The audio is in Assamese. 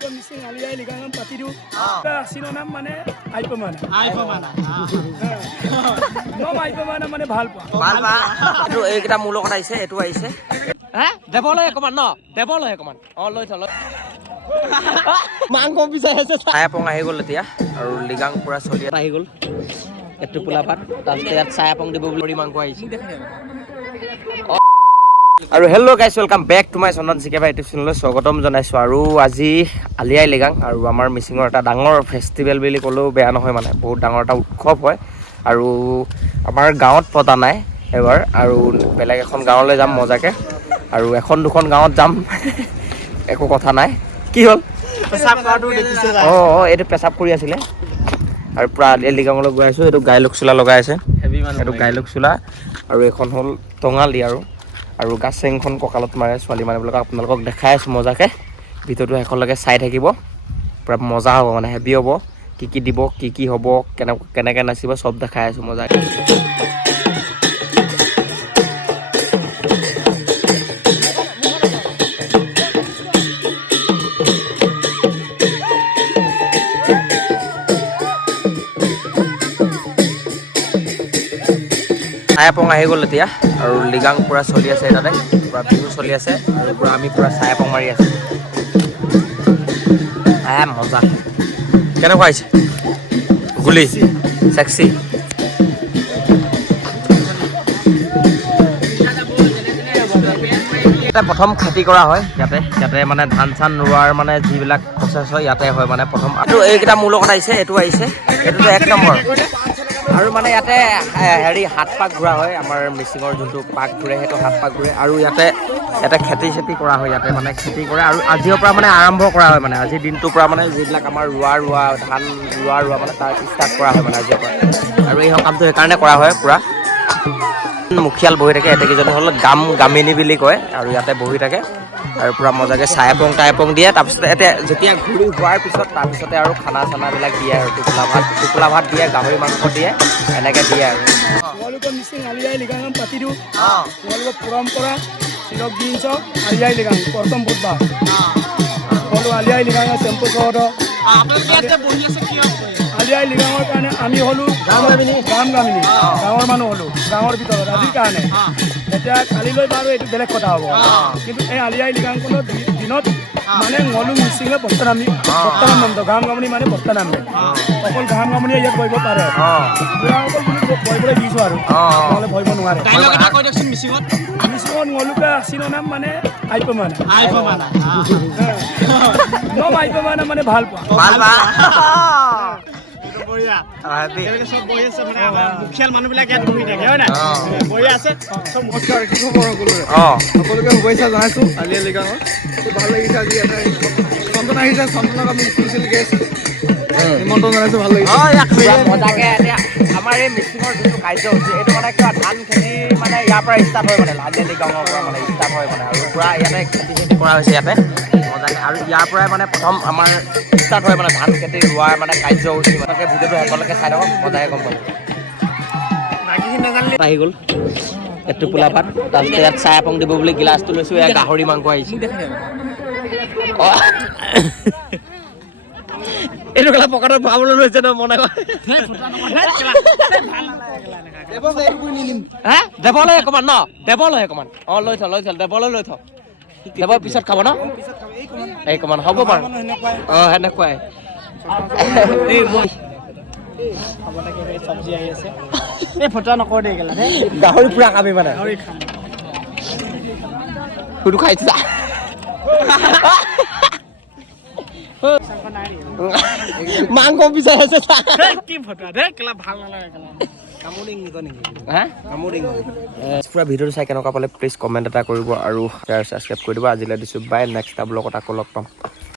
তোমালোকৰ মিচিং আলিয়াই লিগাঙাম পাতি দিওঁ আছিনৰ নাম মানে আইপমানা নম আইপমানা মানে ভাল পোৱা এইটো এইকেইটা মোৰ লগত আহিছে এইটো আহিছে দেৱলৈ অকমান ন দেৱলৈ অকমান লৈ থ মাংস বিচাৰিছে চায়াপং আহি গ'ল এতিয়া আৰু লিগাং পুৰা চলি আহি গ'ল এইটো পোলা ভাত তাৰপিছত ইয়াত চায়াপং দিব বুলি মাংস আহিছে আৰু hello' guys welcome back to my Chandan চিকেবা ইউটিউব চেনেললৈ স্বাগতম জনাইছোঁ আৰু আজি আলি আই লিগাং আৰু আমাৰ মিচিঙৰ এটা ডাঙৰ ফেষ্টিভেল বুলি ক'লেও বেয়া নহয় মানে বহুত ডাঙৰ এটা উৎসৱ হয় আৰু আমাৰ গাঁৱত পতা নাই এবাৰ আৰু বেলেগ এখন গাঁৱলৈ যাম মজাকৈ আৰু এখন দুখন গাঁৱত যাম একো কথা নাই কি হ'ল এইটো পেচাব কৰি আছিলে আৰু পূৰা আলি আই লিগাঙলৈ গৈ আছোঁ এইটো গাইলোক চোলা লগাই আছে এইটো গাইলোক চোলা আৰু এইখন হ'ল টঙালি আৰু গাছেংখন কঁকালত মাৰে ছোৱালী মানুহবিলাকক আপোনালোকক দেখাই আছোঁ মজাকৈ ভিডিঅ'টো শেষলৈকে চাই থাকিব পূৰা মজা হ'ব মানে হেভি হ'ব কি দিব কি হ'ব কেনেকৈ নাচিব চব দেখাই আছোঁ মজাকৈ চায়াপং আহি গ'ল এতিয়া আৰু লিগাং পূৰা চলি আছে তাতে পূৰা বিহু চলি আছে আৰু পূৰা আমি পূৰা চায়াপং মাৰি আছোঁ মজা কেনেকুৱা আহিছে গুলি চেক্সি এটা প্ৰথম খেতি কৰা হয় ইয়াতে মানে ধান চান ৰোৱাৰ মানে যিবিলাক প্ৰচেছ হয় ইয়াতে হয় মানে প্ৰথম আৰু এইকেইটা মোৰ লগত আহিছে এইটোতো এক নম্বৰ আৰু মানে ইয়াতে হেৰি হাত পাক ঘূৰা হয় আমাৰ মিচিঙৰ যোনটো পাক ঘূৰে সেইটো হাত পাক ঘূৰে আৰু ইয়াতে খেতি চেতি কৰা হয় ইয়াতে মানে খেতি কৰে আৰু আজিৰ পৰা মানে আৰম্ভ কৰা হয় মানে আজিৰ দিনটোৰ পৰা মানে যিবিলাক আমাৰ ৰোৱা ধান ৰোৱা মানে তাৰ ষ্টাৰ্ট কৰা হয় মানে আজিৰ পৰা আৰু এই সকামটো সেইকাৰণে কৰা হয় পূৰা মুখিয়াল বহি থাকে এতেকেইজনী হ'ল গামিনী বুলি কয় আৰু ইয়াতে বহি থাকে আৰু পূৰা মজাকৈ চায়াপং দিয়ে তাৰপিছতে যেতিয়া ঘূৰি হোৱাৰ পিছত তাৰপিছতে আৰু খানা চানাবিলাক দিয়ে আৰু টোপোলা ভাত দিয়ে গাহৰি মাংস দিয়ে এনেকৈ দিয়ে আৰু তোমালোকৰ মিচিং আলিয়াই লিগাঙাম পাতি দিওঁ তোমালোকৰ পৰম্পৰা তিলক দিনছ আলিয়াই লিগাং প্ৰথম বুধবাৰ সকলো আলিয়াই লিগাঙৰ চেম্পু চহৰ আলিয়াই লিগাঙৰ কাৰণে আমি হ'লোঁ গাম গামিনী গাঁৱৰ মানুহ হ'লোঁ গাঁৱৰ ভিতৰত আজিৰ কাৰণে এতিয়া কালিলৈ বাৰু এইটো বেলেগ কথা হ'ব কিন্তু এই আলিয়াই লিগাংখনৰ দিনত মানে ngolu মিচিঙে বৰ্তমান নামটো গাম গামনি মানে বৰ্তমান নাম অকল গাম গামনিয়ে ইয়াত বহিব পাৰে বুঢ়াসকল বুলি বহিবলৈ দিছোঁ আৰু নহ'লে বহিব নোৱাৰে মিচিঙত ngoluকে আছিনৰ নাম মানে আইপমানা নম আইপমানা মানে ভাল পোৱা মুখিয়াল মানুহবিলাক ইয়াত বহি থাকে হয় নাই বহি আছে চব নমস্কাৰ কি খবৰ সকলোকে শুভেচ্ছা জনাইছোঁ আলি আই লিগাঙৰ ভাল লাগিছে আজি ইয়াতে চন্দন আহিছে চন্দনক আমি স্পেচিয়েল গেষ্ট নিমন্ত্ৰণ জনাইছোঁ ভাল লাগিছে মজাকৈ এতিয়া আমাৰ এই মিচিঙৰ যোনটো কাৰ্যসূচী এইটো মানে কিবা ধান খেতি মানে ইয়াৰ পৰা ষ্টাৰ্ট হয় মানে আলি আই লিগাঙৰ পৰা মানে ষ্টাৰ্ট হয় মানে আৰু পূৰা ইয়াতে খেতি চেতি কৰা হৈছে ইয়াতে মজাকৈ আৰু ইয়াৰ পৰাই মানে প্ৰথম আমাৰ ষ্টাৰ্ট হয় মানে ধান খেতি ৰোৱাৰ মানে কাৰ্যসূচী মানে ভিডিঅ'টো শেষলৈকে চাই থাকক মজাকৈ গম পাব আহি গ'ল এইটো পোলা ভাত তাৰপিছত ইয়াত চায়াপং দিব বুলি গিলাচটো লৈছোঁ ইয়াত গাহৰি মাংস আহিছে এইটো কেলা পকেটত ভৰাবলৈ লৈছে ন মনে দেৱলৈ অকমান ন দেৱলৈ অকমান লৈ থ দেৱলৈ লৈ থ দেৱৰ পিছত খাব ন এই অকমান হ'ব বাৰু সেনেকুৱাই চব্জি আহি আছে এই ফটো নকৰ দেই গেলা গাহৰি পুৰা খাবি মানে সুধু খাইছো মাংস বিচাৰি আছে কি ফটো দে কেলা ভাল নালাগে পুৰা ভিডিঅ'টো চাই কেনেকুৱা পালে প্লিজ কমেণ্ট এটা কৰিব আৰু শ্বেয়াৰ ছাবস্ক্ৰাইব কৰি দিব আজিলৈ দিছোঁ বাই নেক্সট ব্লগত আকৌ লগ পাম